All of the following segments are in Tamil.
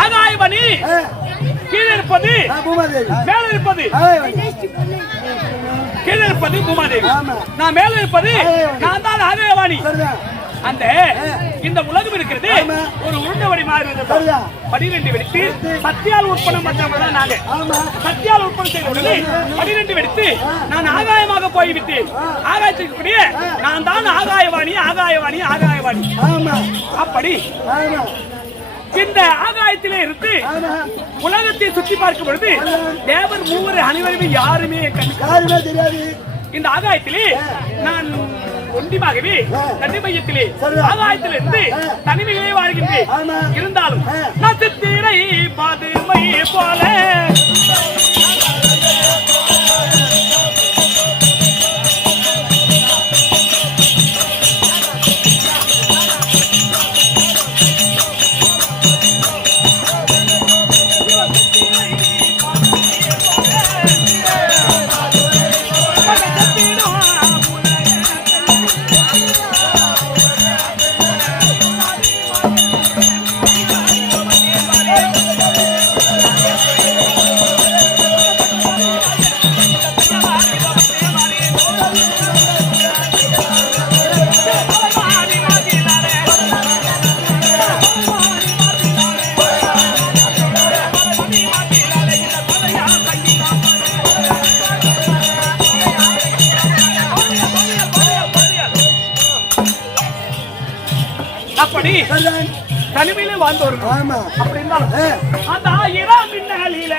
ஆகாயவனி கீழே இருப்பது மேல இருப்பது கீழே இருப்பது பூமாதேவி, நான் மேல இருப்பது நான் தான் ஆகாயவாணி. அந்த இந்த உலகம் இருக்கிறது ஒரு உருண்டை வடி மாதிரி 12 வெடித்து சத்தியால் உற்பத்தி பண்றவங்க நாங்க. சத்தியால் உற்பத்தி செய்த உடனே 12 வெடித்து நான் ஆகாயமாக போய்விட்டேன். ஆகாயத்திற்குரிய நான் தான் ஆகாயவாணி ஆகாயவாணி ஆகாயவாணி. அப்படி இந்த ஆகாயத்திலே இருந்து உலகத்தை சுற்றி பார்க்கும் பொழுது தேவர் மூவர் அனைவருமே யாருமே தெரியாது. இந்த ஆகாயத்திலே நான் ஒன்றிமாகவே தனி மையத்திலே ஆகாயத்திலிருந்து தனிமையிலே வாழ்கின்றேன். இருந்தாலும் நட்சத்திரை பாதுமை போல தனிமையிலே வாழ்ந்தோம். அப்படி இருந்தாலும் அந்த 1000 மின்னலில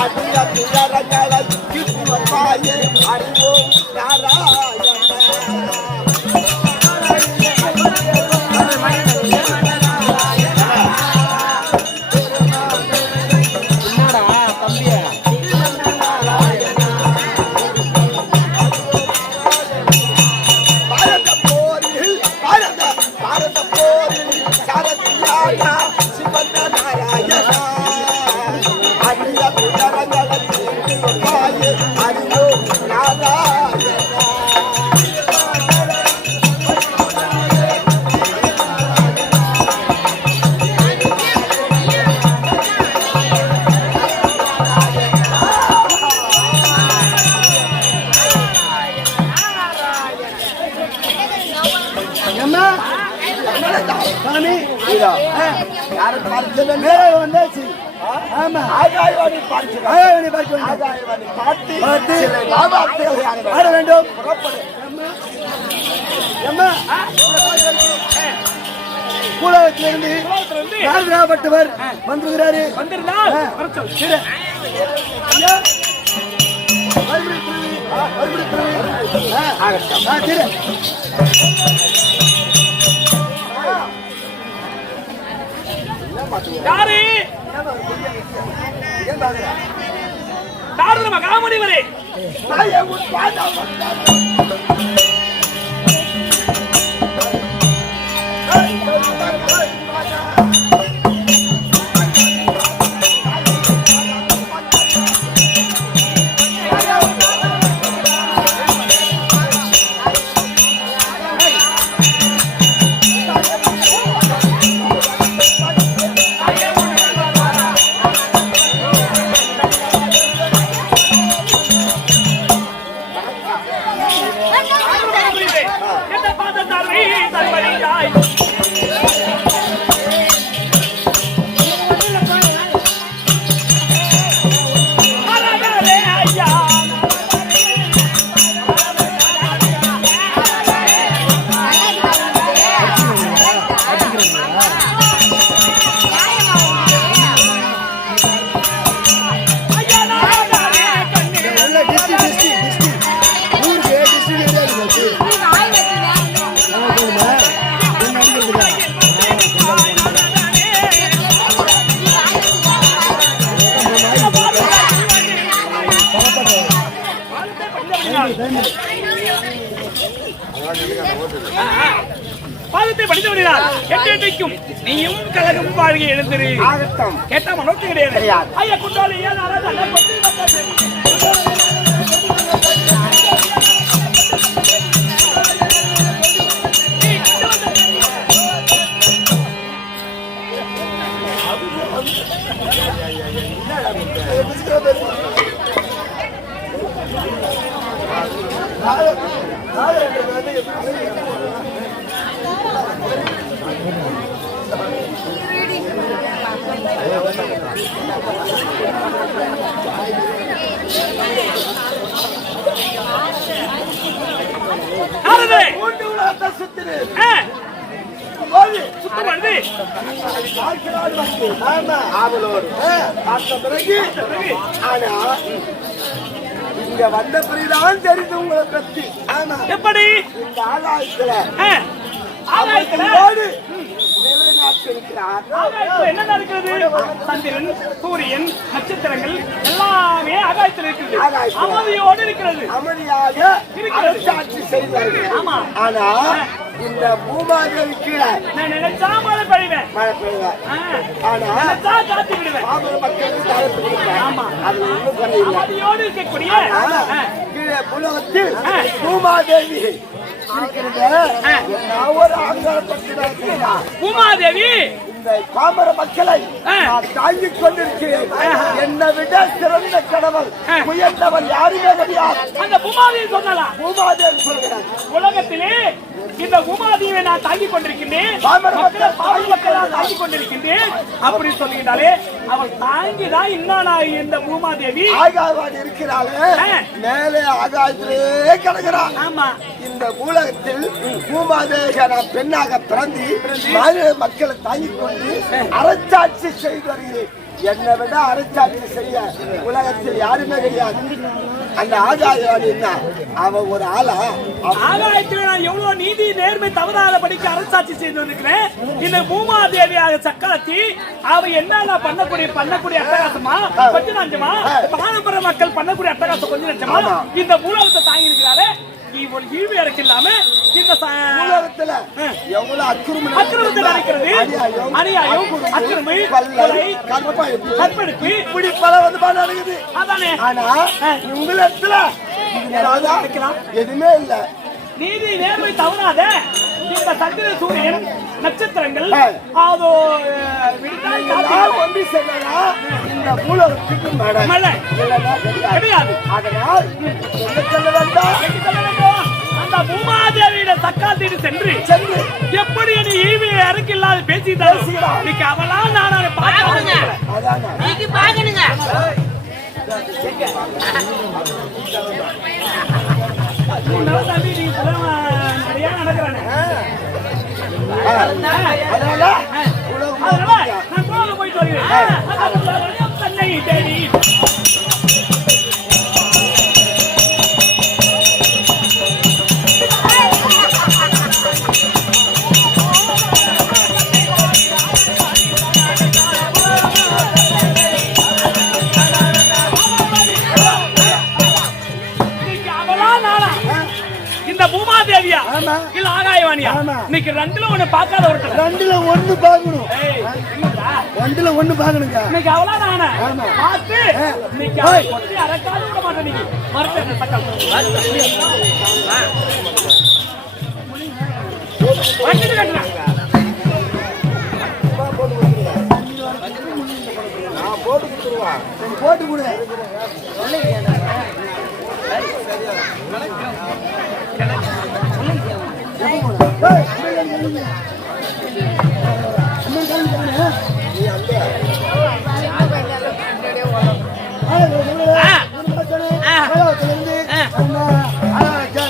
Adira ஆட வேண்டும். கூடத்திலிருந்து ராஜராபட்டவர் வந்துகிறாரு. மகாமுனிவரே பாதத்தை படித்து வருகிறார். எட்டைக்கும் நீயும் கழகம் வாழ்கை எழுந்திரு. கேட்டா மனோட்டு கிடையாது. ஐயா குண்டாலி ஏன் இங்க வந்த பிறகுதான் தெரிந்து உங்களை பத்தி. எப்படி இந்த ஆகாயத்துல என்ன நடக்கிறது? சந்திரன், சூரியன், நட்சத்திரங்கள் எல்லாமே ஆகாயத்தில் இருக்கிறது. அமைதியோடு இருக்கிறது. அமைதியாக அரசாட்சி செய்வார்கள். ஆமா. ஆனா இந்த பூமாதேவி கீழே நான் நினைச்சா மழை பெய்வேன். மழை பெய்வேன். ஆனா நினைச்சா காத்து விடுவேன். மக்களுக்கு தரப்பு கொடுப்பேன். ஆமா. அது ஒண்ணும் குறையில்லை. அமைதியோடு இருக்கக்கூடிய கீழே புலகத்தில் பூமாதேவி ஒரு ஆங்காரப்பட்டு பூமாதேவி இந்த பாமர மக்களை தாங்கிக் கொண்டிருக்கிறேன். என்னை விட சிறந்த கடவுள் உயர்ந்தவர் யாருமே கிடையாது. அந்த பூமாதேவி சொல்லலாம். பூமாதேவி சொல்கிறார், உலகத்திலே இந்த பூமாதேவியை நான் தாங்கிக் கொண்டிருக்கின்றேன். தாங்கிக் கொண்டிருக்கின்றேன் அப்படி சொல்லுகிறாலே அவள் தாங்கிதான் இன்னும் இந்த பூமாதேவி ஆகாவாடி இருக்கிறாளே, மேலே ஆகாயத்திலே கிடக்கிறாள். ஆமா. இந்த உலகத்தில் பூமாதேவி நான் பெண்ணாக பிறந்து மக்களை தாங்கிக் கொண்டு அரசாட்சி செய்து வருகிறேன். என்னை விட அரசாட்சி செய்ய உலகத்தில் யாருமே கிடையாது. அந்த ஆகாயவாணி அவ ஒரு ஆளா? ஆகாயத்தில் நான் எவ்வளவு நீதி நேர்மை தவறாத படிக்க அரசாட்சி செய்து வந்திருக்கிறேன். இந்த பூமாதேவியாக சக்கரத்தி அவ என்ன பண்ணக்கூடிய அட்டகாசமா கொஞ்சம் நஞ்சமா பாரம்பரிய மக்கள் பண்ணக்கூடிய அட்டகாசம் கொஞ்சம் நஞ்சமா இந்த பூலகத்தை தாங்கி இருக்கிறாரு. ஒரு ஈவு இறக்கு இல்லாம இந்த உலகத்துல எவ்வளவு அக்கிரமத்தை நடக்கிறது. அநியாயம், அக்கிரமை, கொலை, கற்பழிப்பு இப்படி பல வந்து நடக்குது. அதானே. ஆனா உங்களத்துல எதுவுமே இல்ல. நீதி நேர்மை தவறாத இந்த சந்திர சூரியன் நட்சத்திரங்கள் அதோ ஒன்றி செல்லா இந்த பூலகத்துக்கு மழை கிடையாது. அதனால் செல்ல வேண்டாம். அந்த பூமாதேவியிட தக்காத்தீடு சென்று எப்படி நீ ஈவி இறக்கு இல்லாத பேசிட்டாங்க. அவளா நான் தம்பி நீங்க நிறைய நடக்கிறானே அதனால நான் கோவில போயிட்டு வருகிறேன் தன்னை தேடி பூமாதேவியா இல்ல ஆகாயவாணியா இன்னைக்கு ரெண்டுல ஒண்ணு பார்க்காத ஒருத்தர் ரெண்டுல ஒண்ணு பார்க்கணும் ரெண்டுல ஒண்ணு பார்க்கணுங்க இன்னைக்கு அவ்வளவு நானே பார்த்து இன்னைக்கு அரக்காத விட மாட்டேன் நீங்க மறுத்த சட்டம் போட்டு கொடு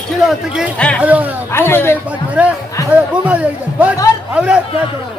கிலோத்துக்கு பூமாதேவி அவரே கேட்கணும்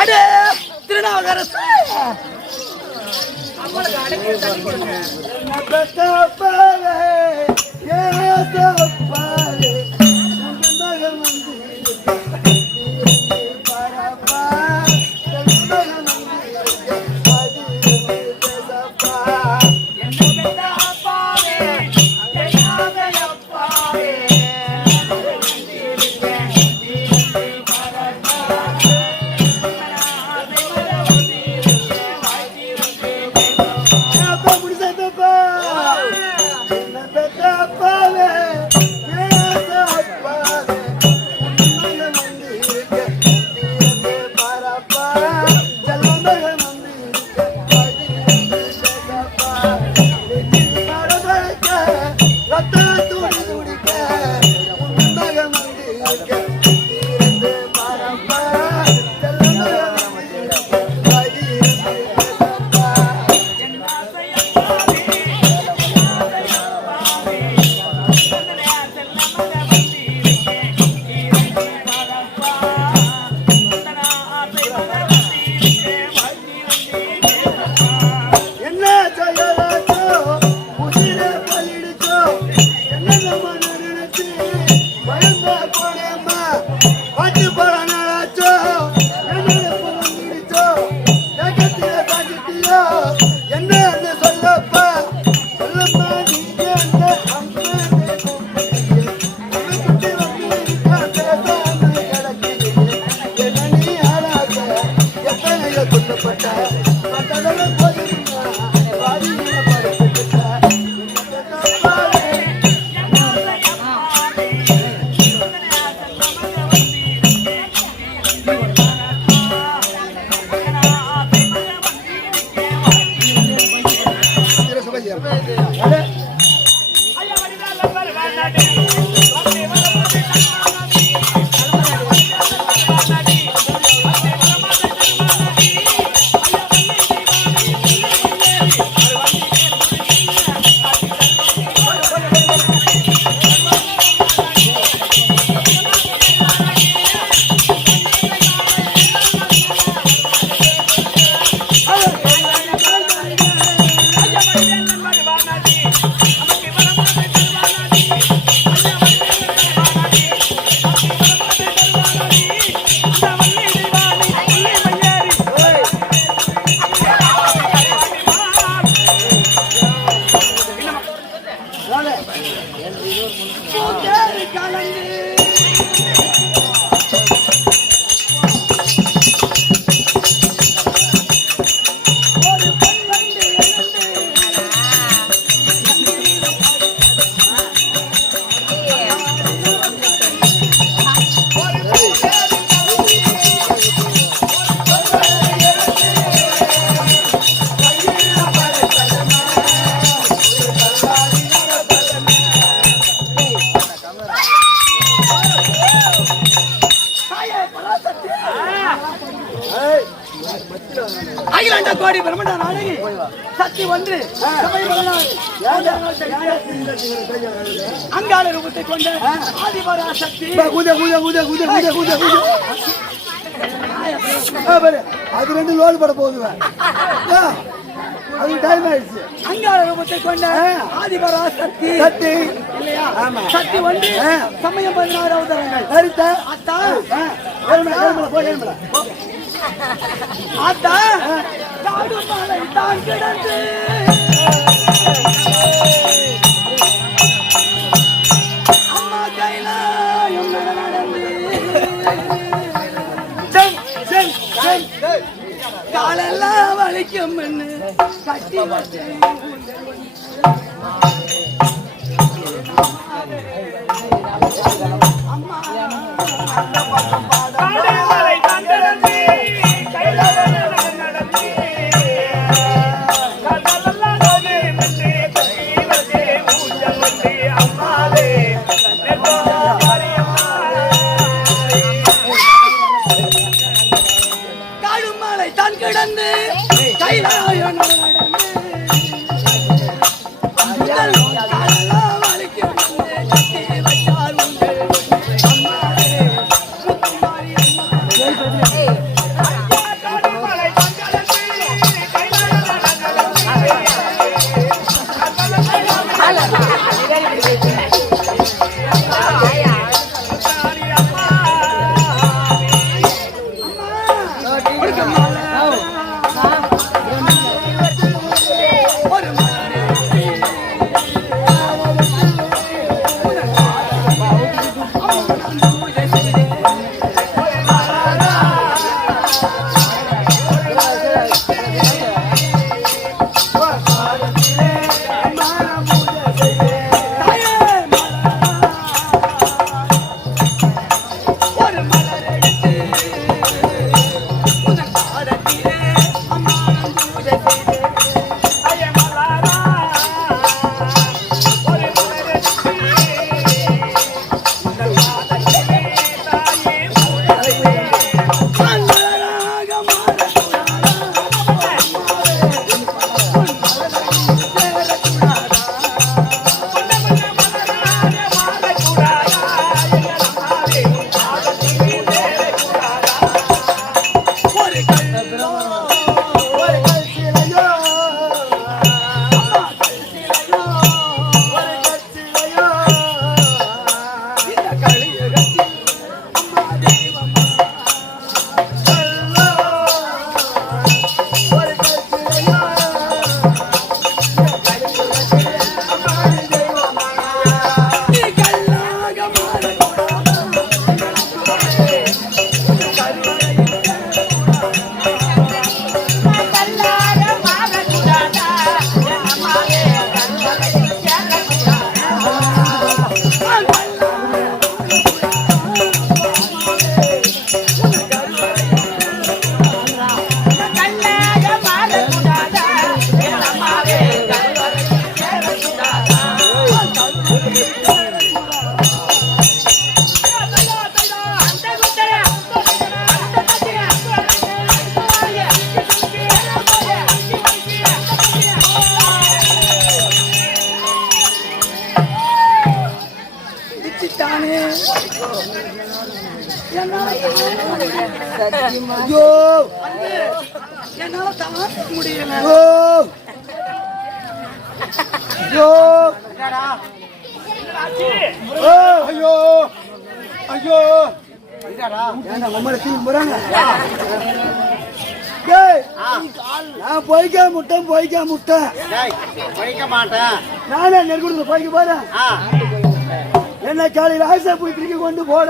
அடே திருநாவுக்கரசு அகிலாண்ட கோடி பிரம்மண்ட நாயகி சக்தி ஒன்று அங்காள ரூபத்தை கொண்ட ஆதிபரா சக்தி அது ரெண்டு லோடு பட போகுது அது டைம் ஆயிடுச்சு. அங்காள ரூபத்தை கொண்ட ஆதிபரா சக்தி சக்தி இல்லையா? சக்தி ஒன்று சமயம் 16 அவதாரங்கள் அடுத்த அத்தா போய் அத்தா காடு மலை தான் கிடந்து அம்மா கைலாயம் நடந்து காலெல்லாம் வலிக்கும் கட்டி வச்சேன் அம்மா காடுமலை தான் கிடந்து கைலாயம் நடந்து ஐயோ என்னால தாங்க முடியல. ஐயோ ஐயோ ஐயோ நான் போய்க்க முட்டேன் நானே நெருங்குடுங்க போய்க்க போறேன். என்ன காலையில் ஆசை போய் திருப்பி கொண்டு போட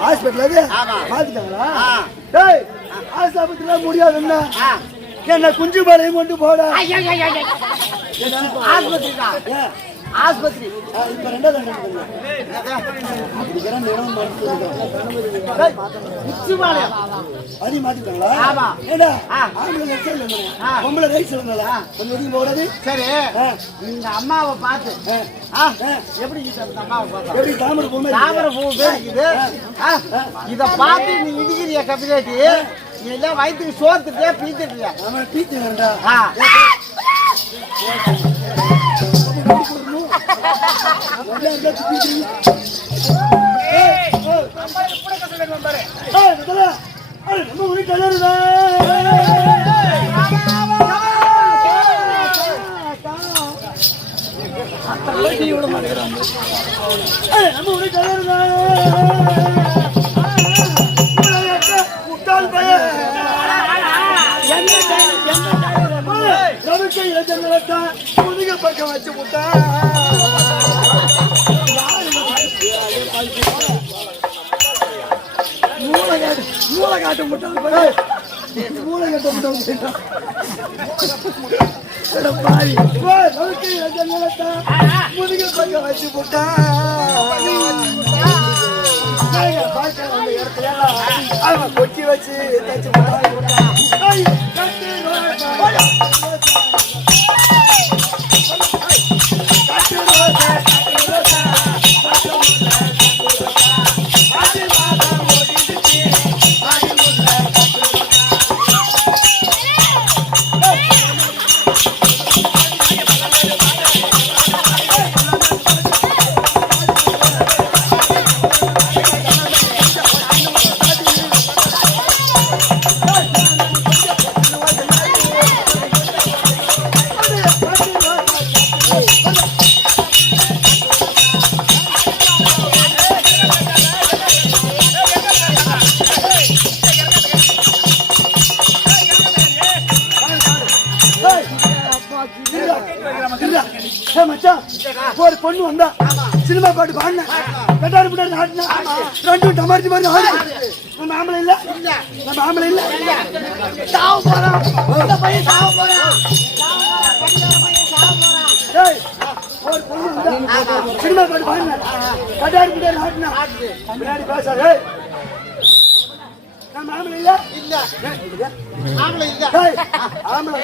ஹாஸ்பிட்டல் பாத்துட்டாங்களா? ஆஸ்பத்திரியில முடியாது என்ன குஞ்சு பாலையும் கொண்டு போட ஆஸ்பத்திரி இப்ப ரெண்டாவது அதி மாத்திட்டாங்களா? பொம்பளை ரைட் சொல்லுங்களா கொஞ்சம் ஒதுங்கி போடாது. சரி இந்த அம்மாவை பார்த்து எப்படி எப்படி தாமரை பூ பேசிக்குது இத பார்த்து நீ இடிக்கிறிய கபிலேட்டி எல்லாம் வயிற்றுக்கு சோர்த்துட்டியா பீத்துட்டியா? பீத்து வேண்டா நம்ம உனக்கு கலருதா விட மாட்டேங்கிறாங்க. நம்ம உனக்கு கலருதா முட்டாள் பையன் ரவிக்கை இளைஞர்களா முதுக பக்கம் வச்சு முட்டா மூளை காட்ட முட்டாள் மூளை கட்ட முட்டாள் பாரி ரவிக்கை இளைஞர்களா முதுக பக்கம் வச்சு முட்டா கொட்டி வச்சு தச்சு ஒரு பொண்ணு வந்தா சினிமா பாட்டு பாடின கட்டாரு பிட்டாரு ஆடினா ரெண்டும் டமாரிச்சு மாதிரி ஆடு நம்ம ஆம்பளை இல்ல நம்ம ஆம்பளை இல்ல சாவ போறான் இந்த பையன் சாவ போறான் ஏய் ஒரு பொண்ணு வந்தா சினிமா பாட்டு பாடின கட்டாரு பிட்டாரு ஆடினா பின்னாடி பேசாத நம்ம ஆம்பளை இல்ல இல்ல ஆம்பளை இல்ல ஏய் ஆம்பளை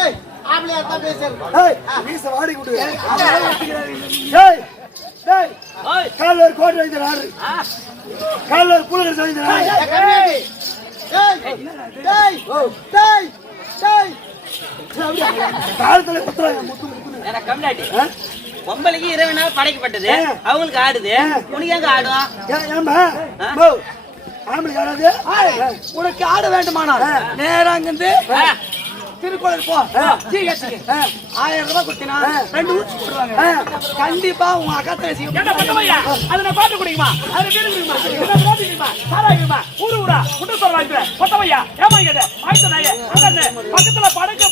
ஏய் ஆம்பளையா தான் பேசுறேன் ஏய் வீச வாடி குடு ஏய் ஏய் கால்ல ஒரு கோட் வைத்து ஆறு கால்ல ஒரு புலகர் வைத்து ஆறு ஏய் ஏய் டேய் டேய் டேய் காலத்துல குத்துறாங்க முத்து முத்து எனக்கு கம்னாடி பொம்பளைக்கு இறைவனால் படைக்கப்பட்டது அவங்களுக்கு ஆடுது உனக்கு எங்க ஆடும் ஏம்மா போ ஆம்பளை ஆடாது உனக்கு ஆட வேண்டுமானால் நேரா அங்கிருந்து திருக்குறள் போ ஜிஹெச்க்கு 1000 ரூபாய் கொடுத்தினா 2 ஊசி போடுவாங்க கண்டிப்பா உங்க அக்கா தங்கச்சி என்ன பட்டவையா அது நான் பாட்டு குடிக்குமா அது கேடு குடிக்குமா என்ன பாட்டு குடிக்குமா சாராயுமா ஊரா முட்டு சொல்றாங்க பட்டவையா ஏமா கேட்ட ஆயிட்ட நாயே அங்க பக்கத்துல படக்க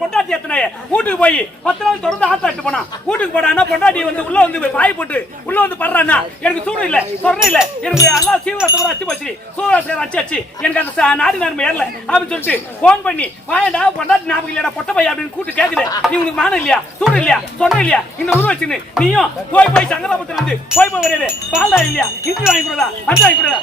பொண்டாட்டி எத்தனைய வீட்டுக்கு போய் 10 நாள் தொடர்ந்து ஆத்தாட்டு போனா வீட்டுக்கு போனா பொண்டாட்டி வந்து உள்ள வந்து பாய் போட்டு உள்ள வந்து படுறானா எனக்கு சூடு இல்ல சொரணை இல்ல எனக்கு எல்லாம் சீவரத்தோட அச்சு போச்சு சூரசேர அச்சு எனக்கு அந்த நாடி நன்மை ஏறல அப்படின்னு சொல்லிட்டு போன் பண்ணி வாயண்டா பொண்டாட்டி ஞாபகம் இல்லடா பொட்டப்பையா அப்படின்னு கூட்டு கேக்குது நீ உனக்கு மானம் இல்லையா சூடு இல்லையா சொன்ன இல்லையா இந்த உருவ வச்சுன்னு நீயும் போய் சங்கராபுரத்துல இருந்து போய் வரையாது பால்டா இல்லையா இட்லி வாங்கி கொடுடா அஞ்சு வாங்கி கொடுடா